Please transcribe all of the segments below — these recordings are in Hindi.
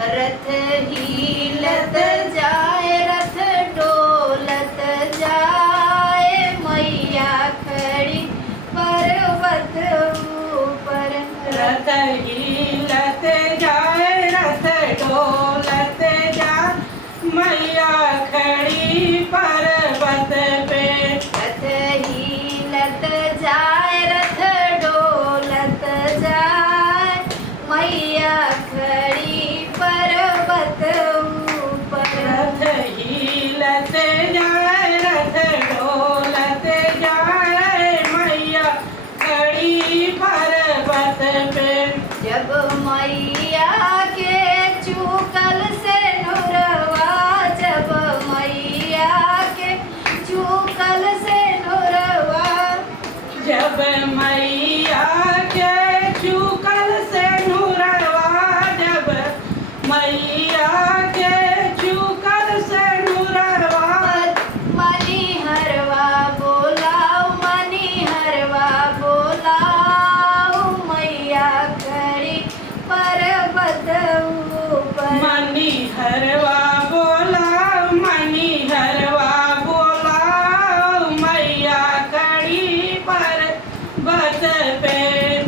रथ हिलत जाए रथ डोलत जाए मैया खड़ी पर्वत ऊपर। रथ हिलत जाए रथ डोलत जाए मैया खड़ी पर्वत पे। रथ हिलत जाए रथ डोलत जाए मैया खड़ी पर्वत ऊपर। रथ हिलत जाए रथ डोलत जाए मैया खड़ी पर्वत पे। जब मैया के चूकल से नुरवा जब मैया के चूकल से नुरवा। जब मैया के चूकल से नुरवा जब मैया के चूकल से नुरवा। मनी हरवा बोलाओ मनी हरवा बोलाओ मैया खड़ी पर्वत ऊपर। मनी हरवा बोला मनी हरवा बोला मैया खड़ी पर्वत पे।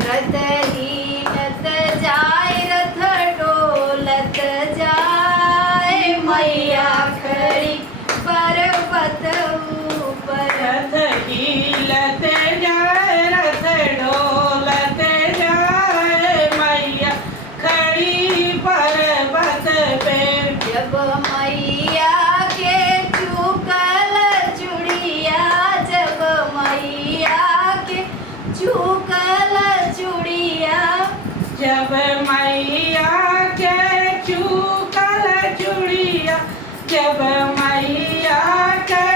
रथ हिलत जाए रथ डोलत जाए मैया खड़ी पर्वत ऊपर। रथ हिलत जाए रथ डोलत जाए मैया खड़ी पर्वत पे। जब मैया के चूकल चूड़िया जब मैया के चूकल चूड़िया। जब मैया के चूकल चूड़िया जब मैया के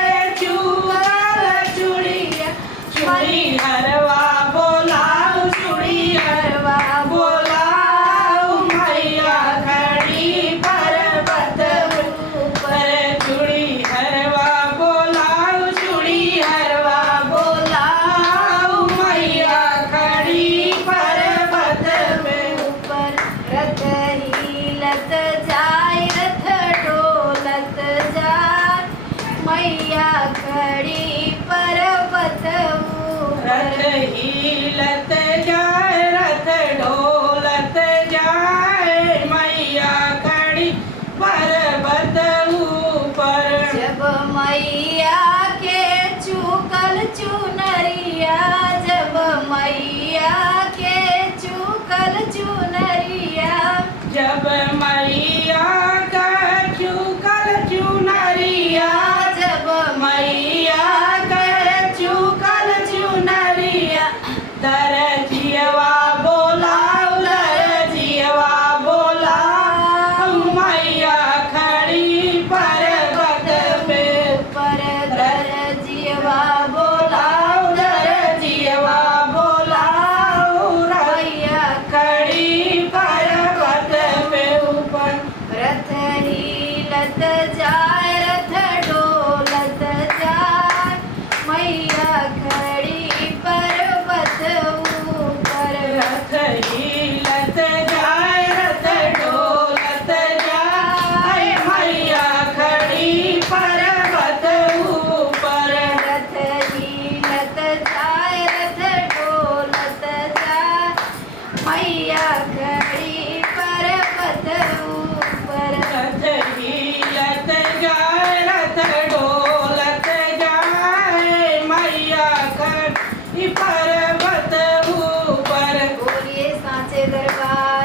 चूकल चूड़िया। चूड़ी हरवा बोलाओ चूड़ी हरवा बोलाओ मैया खड़ी पर्वत ऊपर। चूड़ी हरवा बोलाओ चूड़ी हरवा बोलाओ मैया खड़ी पर्वत पे। ऊपर रथ हिलत जाए रथ डोलत जाए मैया खड़ी पर्वत रथ ऊपर। हिलत जाए रथ डोलत जाए मैया खड़ी पर्वत ऊपर। जब मैया के चूकल चुनरिया जब मैया के चूकल चुनरिया। जब मैया का चूकल चुनरिया जब मैया का चूकल चुनरिया। दरजियवा बोलाओ दरजियवा बोलाओ मैया खड़ी पर्वत पे। ऊपर दरजियवा बोलाओ दरजियवा बोलाओ मैया खड़ी पर्वत पे ऊपर। रथ हिलत जाए रथ डोलत जाए मैया खड़ी पर्वत ऊपर। रथ हिलत जाए रथ डोलत जाए मैया खड़ी पर्वत ऊपर। रथ हिलत जाए रथ डोलत जाए मैया खड़ी पर्वत ऊपर। रथ हिलत जाए रथ डोलत जाए मैया खड़ी पर्वत ऊपर। बोलिए सांचे दरबार